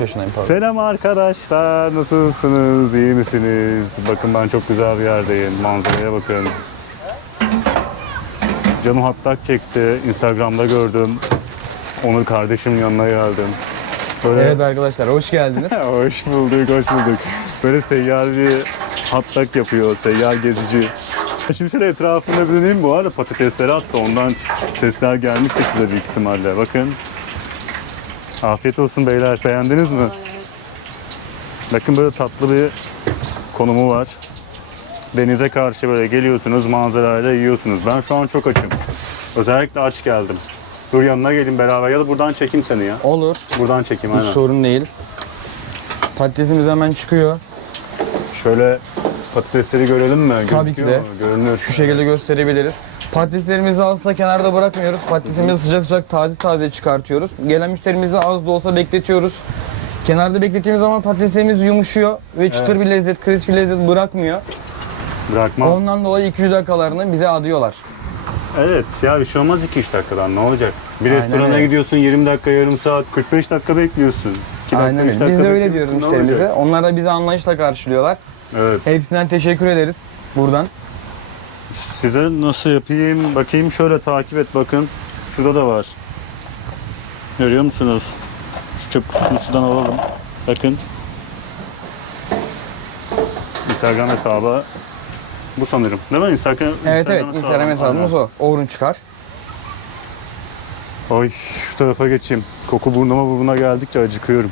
yaşındayım pardon. Selam arkadaşlar, nasılsınız, iyi misiniz? Bakın ben çok güzel bir yerdeyim, manzaraya bakın. Canım hattak çekti, Instagram'da gördüm. Onur kardeşim yanına geldim. Böyle Evet arkadaşlar hoş geldiniz. hoş bulduk, hoş bulduk. Böyle seyyar bir hattak yapıyor, seyyar gezici. Şimdi şöyle etrafında bir döneyim. Bu arada patatesleri attı. Ondan sesler gelmişti size büyük ihtimalle. Bakın. Afiyet olsun beyler. Beğendiniz mi? Bakın böyle tatlı bir konumu var. Denize karşı böyle geliyorsunuz manzarayla yiyorsunuz. Ben şu an çok açım. Özellikle aç geldim. Dur yanına gelin beraber ya da buradan çekeyim seni ya. Olur. Buradan çekeyim Hiç aynen. sorun değil. Patatesimiz hemen çıkıyor. Şöyle patatesleri görelim mi? Tabii ki Gözüküyor de. mu? Görünür. Şu şekilde gösterebiliriz. Patateslerimizi asla kenarda bırakmıyoruz. Patatesimizi sıcak sıcak taze taze çıkartıyoruz. Gelen müşterimizi az da olsa bekletiyoruz. Kenarda beklettiğimiz zaman patateslerimiz yumuşuyor ve çıtır bir lezzet, crispy lezzet bırakmıyor. Bırakmaz. Ondan dolayı 200 dakikalarını bize adıyorlar. Evet ya bir şey olmaz 2-3 dakikadan ne olacak? Bir Aynen restorana öyle. gidiyorsun 20 dakika, yarım saat, 45 dakika bekliyorsun. 2 dakika, Aynen üç öyle. dakika Biz de öyle diyoruz bekliyorsun, ne müşterimize. olacak? Onlar da bizi anlayışla karşılıyorlar. Evet. Hepsinden teşekkür ederiz buradan. Size nasıl yapayım? Bakayım şöyle takip et bakın. Şurada da var. Görüyor musunuz? Şu çöp kutusunu şuradan alalım. Bakın. Instagram hesabı bu sanırım. Değil mi? Instagram, Evet evet. Instagram hesabımız o. Orun çıkar. Ay şu tarafa geçeyim. Koku burnuma burnuma geldikçe acıkıyorum.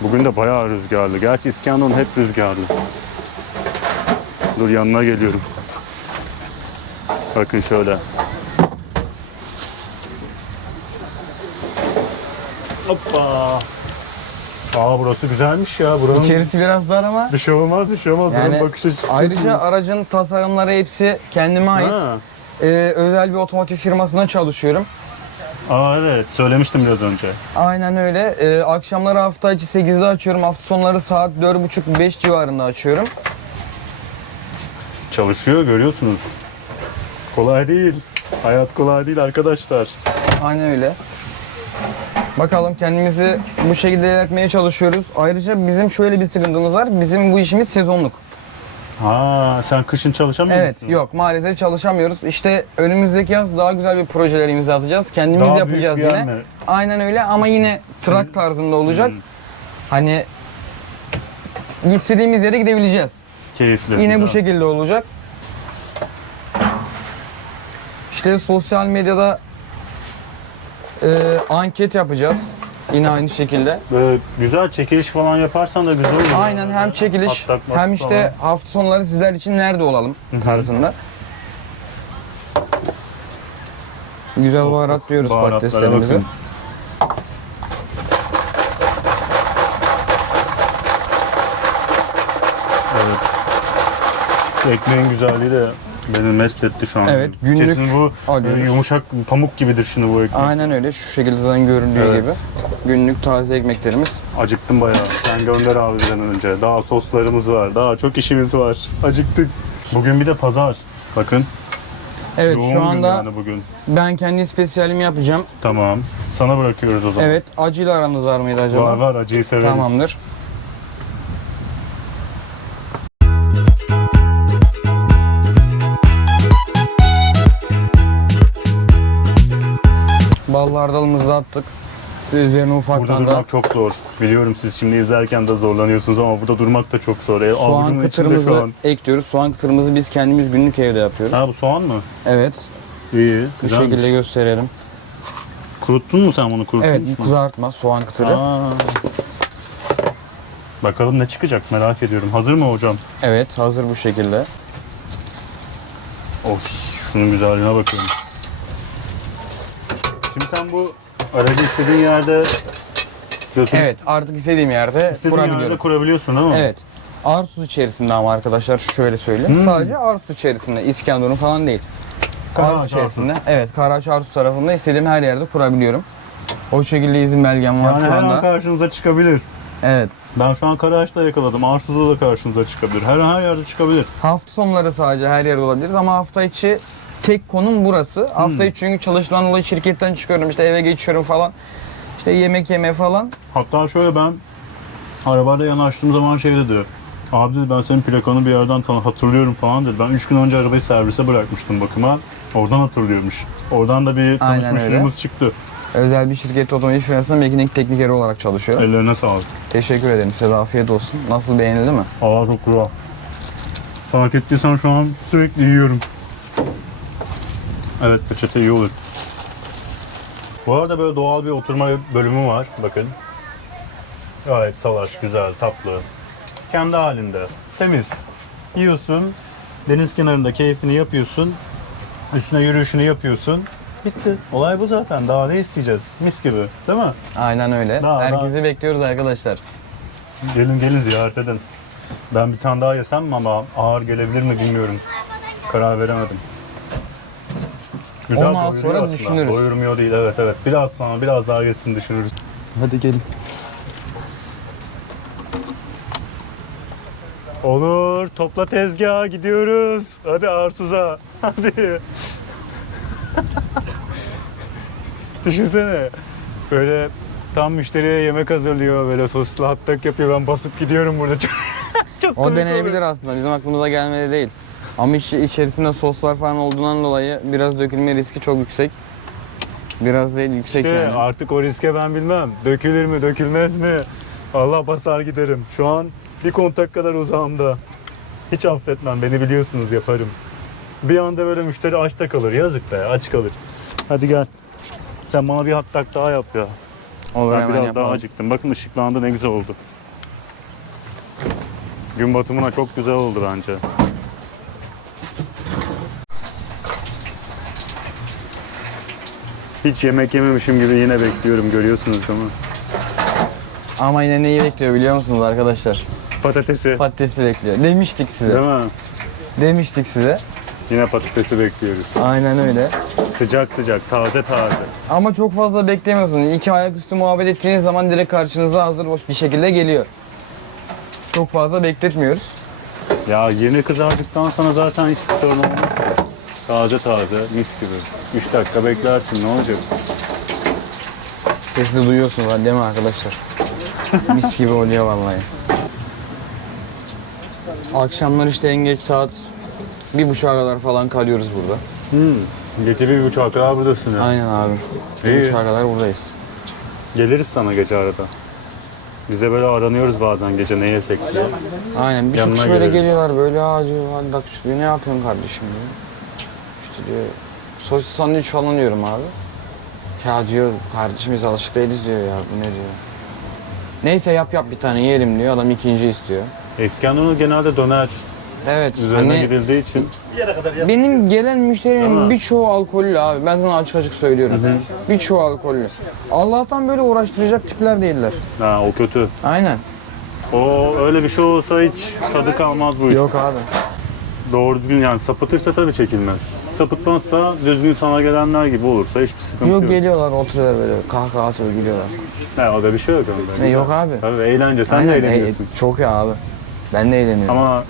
Bugün de bayağı rüzgarlı. Gerçi İskenderun hep rüzgarlı. Dur yanına geliyorum. Bakın şöyle. Hoppa. Aa burası güzelmiş ya. Buranın İçerisi biraz dar ama bir şey olmaz bir şey olmaz. yani Buranın bakış açısı. ayrıca aracın tasarımları hepsi kendime ait. Ha. Ee, özel bir otomotiv firmasında çalışıyorum. Aa evet söylemiştim biraz önce. Aynen öyle. Ee, akşamları hafta içi 8'de açıyorum. Hafta sonları saat 4.30-5 civarında açıyorum. Çalışıyor görüyorsunuz. Kolay değil. Hayat kolay değil arkadaşlar. Aynen öyle. Bakalım kendimizi bu şekilde ilerletmeye çalışıyoruz. Ayrıca bizim şöyle bir sıkıntımız var. Bizim bu işimiz sezonluk. Ha, sen kışın çalışamıyor Evet, musun? yok maalesef çalışamıyoruz. İşte önümüzdeki yaz daha güzel bir projeler imza atacağız. Kendimiz Daha yapacağız büyük bir yine. yer mi? Aynen öyle ama yine trak tarzında olacak. Hmm. Hani istediğimiz yere gidebileceğiz. Keyifli. Yine bu güzel. şekilde olacak. İşte sosyal medyada e, anket yapacağız. Yine aynı şekilde. Böyle güzel çekiliş falan yaparsan da güzel olur. Aynen hem çekiliş Hatta bak hem işte hafta sonları sizler için nerede olalım tarzında. Güzel baharatlıyoruz Baharatlara patateslerimizi. bakın. Evet. Ekmeğin güzelliği de beni mest etti şu an. Evet, günlük Kesin bu alıyoruz. e, yumuşak pamuk gibidir şimdi bu ekmek. Aynen öyle şu şekilde zaten göründüğü Evet. gibi. Günlük taze ekmeklerimiz. Acıktım bayağı. Sen gönder abi bizden önce. Daha soslarımız var. Daha çok işimiz var. Acıktık. Bugün bir de pazar. Bakın. Evet yoğun şu gün anda yani bugün. ben kendi spesiyalimi yapacağım. Tamam. Sana bırakıyoruz o zaman. Evet acıyla aranız var mıydı acaba? Var var acıyı severiz. Tamamdır. Hardalımızı attık. Üzerine Burada ufaktan da durmak çok zor. Biliyorum siz şimdi izlerken de zorlanıyorsunuz ama burada durmak da çok zor. E, soğan avucumun içinde şu kıtırımızı an. ekliyoruz. Soğan kıtırımızı biz kendimiz günlük evde yapıyoruz. Ha bu soğan mı? Evet. İyi. Bu Güzelmiş. şekilde gösterelim. Kuruttun mu sen bunu? Kuruttun Evet mu? bu kızartma soğan kıtırı. Aa. Bakalım ne çıkacak merak ediyorum. Hazır mı hocam? Evet hazır bu şekilde. Of şunun güzelliğine bakıyorum. Sen bu aracı istediğin yerde götürüp Evet artık istediğim yerde istediğin yerde kurabiliyorum. kurabiliyorsun değil mi? Evet. Arsuz içerisinde ama arkadaşlar şöyle söyleyeyim. Hmm. Sadece Arsuz içerisinde. İskenderun falan değil. Karaağaç Arsuz içerisinde. Evet. Karaağaç Arsuz tarafında istediğim her yerde kurabiliyorum. O şekilde izin belgem var Yani şu her an anda. karşınıza çıkabilir. Evet. Ben şu an Karaağaç'ta yakaladım. Arsuz'da da karşınıza çıkabilir. Her her yerde çıkabilir. Hafta sonları sadece her yerde olabiliriz ama hafta içi tek konum burası. Hafta içi çünkü çalışmadan dolayı şirketten çıkıyorum işte eve geçiyorum falan. İşte yemek yeme falan. Hatta şöyle ben Arabayla yanaştığım zaman şey dedi. Abi dedi ben senin plakanı bir yerden tan- hatırlıyorum falan dedi. Ben 3 gün önce arabayı servise bırakmıştım bakıma. Oradan hatırlıyormuş. Oradan da bir Aynen tanışmışlığımız çıktı. Özel bir şirket otomobil firmasında mekanik teknikeri olarak çalışıyor. Ellerine sağlık. Teşekkür ederim. Size de afiyet olsun. Nasıl beğenildi mi? Hava çok güzel. Fark ettiysen şu an sürekli yiyorum. Evet peçete iyi olur. Bu arada böyle doğal bir oturma bölümü var. Bakın. Gayet salaş, güzel, tatlı. Kendi halinde. Temiz. Yiyorsun. Deniz kenarında keyfini yapıyorsun. Üstüne yürüyüşünü yapıyorsun. Bitti. Olay bu zaten. Daha ne isteyeceğiz? Mis gibi. Değil mi? Aynen öyle. Daha- Herkesi bekliyoruz arkadaşlar. Gelin gelin ziyaret edin. Ben bir tane daha yesem mi ama ağır gelebilir mi bilmiyorum. Karar veremedim. Güzel doyuruyor sonra aslında. düşünürüz. Doyurmuyor değil evet evet. Biraz sonra biraz daha yesin düşünürüz. Hadi gelin. Olur topla tezgaha gidiyoruz. Hadi Arsuz'a. Hadi. Düşünsene. Böyle tam müşteriye yemek hazırlıyor. Böyle soslu hot dog yapıyor. Ben basıp gidiyorum burada. Çok, çok O komik deneyebilir oluyor. aslında. Bizim aklımıza gelmedi değil. Ama iç, içerisinde soslar falan olduğundan dolayı biraz dökülme riski çok yüksek. Biraz değil yüksek İşte yani. artık o riske ben bilmem. Dökülür mü, dökülmez mi? Allah basar giderim. Şu an bir kontak kadar uzağımda. Hiç affetmem. Beni biliyorsunuz yaparım. Bir anda böyle müşteri aç da kalır. Yazık be aç kalır. Hadi gel. Sen bana bir hot dog daha yap ya. Olur Ben hemen biraz yapalım. daha acıktım. Bakın ışıklandı ne güzel oldu. Gün batımına çok güzel oldu bence. Hiç yemek yememişim gibi yine bekliyorum görüyorsunuz değil mi? Ama yine neyi bekliyor biliyor musunuz arkadaşlar? Patatesi. Patatesi bekliyor. Demiştik size. Değil mi? Demiştik size. Yine patatesi bekliyoruz. Aynen öyle. Sıcak sıcak, taze taze. Ama çok fazla beklemiyorsunuz. İki ayaküstü muhabbet ettiğiniz zaman direkt karşınıza hazır bir şekilde geliyor. Çok fazla bekletmiyoruz. Ya yeni kızardıktan sonra zaten hiçbir sorun olmaz. Taze taze, mis gibi. 3 dakika beklersin ne olacak? Sesini duyuyorsunuz ha, değil mi arkadaşlar? Mis gibi oluyor vallahi. Akşamlar işte en geç saat bir buçuğa kadar falan kalıyoruz burada. Hmm. Gece bir buçuğa kadar buradasın ya. Aynen abi. Bir İyi. buçuğa kadar buradayız. Geliriz sana gece arada. Biz de böyle aranıyoruz bazen gece ne yesek diye. Aynen birçok Yanına kişi böyle geliriz. geliyorlar böyle aa diyor hadi bak şu diyor ne yapıyorsun kardeşim diyor. İşte diyor sosis sandviç falan diyorum abi. Ya diyor kardeşim biz alışık değiliz diyor ya bu ne diyor. Neyse yap yap bir tane yiyelim diyor adam ikinci istiyor. İskenderun genelde döner Evet üzerine hani gidildiği için. benim gelen müşterilerin mi? birçoğu alkollü abi ben sana açık açık söylüyorum. Birçoğu alkollü. Allah'tan böyle uğraştıracak tipler değiller. Ha, o kötü. Aynen. O öyle bir şey olsa hiç tadı kalmaz bu iş. Yok abi. Doğru düzgün yani sapıtırsa tabii çekilmez. Sapıtmazsa düzgün sana gelenler gibi olursa hiçbir sıkıntı yok. Yok geliyorlar oturuyorlar böyle kahkaha atıyor gülüyorlar. He, o da bir şey yok onda. Ne, yok abi. Tabii eğlence sen de Aynen, eğleniyorsun. e, çok ya abi. Ben de eğleniyorum. Ama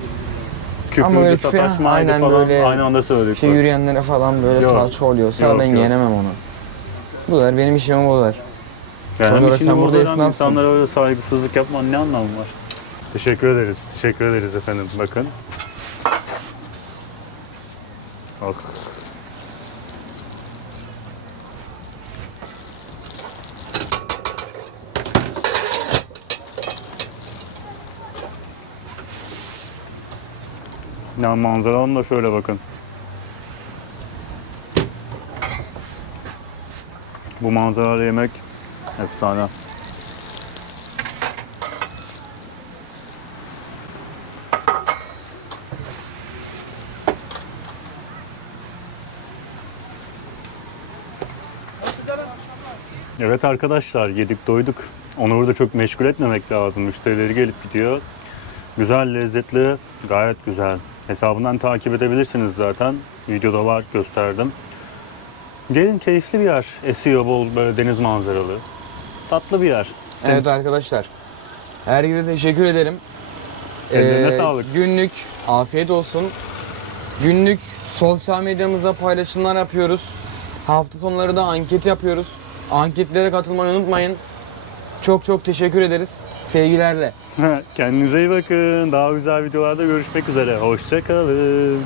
küfürlü, Ama böyle küfür- sataşmaydı aynen falan böyle aynı anda söyledik. şey yürüyenlere falan böyle Yok. salça oluyorsa Yok, ben yok. yenemem onu. Bu kadar benim işim bu kadar. yani Sonra hem işini sen burada bozaran esnafsın. insanlara öyle saygısızlık yapman ne anlamı var? Teşekkür ederiz. Teşekkür ederiz efendim. Bakın. Bak. Ya manzaranın da şöyle bakın. Bu manzaralı yemek efsane. Evet arkadaşlar yedik doyduk. Onur'u da çok meşgul etmemek lazım. Müşterileri gelip gidiyor. Güzel, lezzetli, gayet güzel. Hesabından takip edebilirsiniz zaten. Videoda var, gösterdim. Gelin keyifli bir yer. Esiyor bol böyle deniz manzaralı. Tatlı bir yer. Sen- Evet arkadaşlar. Herkese teşekkür ederim. Ellerine sağlık. Günlük afiyet olsun. Günlük sosyal medyamızda paylaşımlar yapıyoruz. Hafta sonları da anket yapıyoruz. Anketlere katılmayı unutmayın. Çok çok teşekkür ederiz. Sevgilerle. Kendinize iyi bakın. Daha güzel videolarda görüşmek üzere. Hoşçakalın.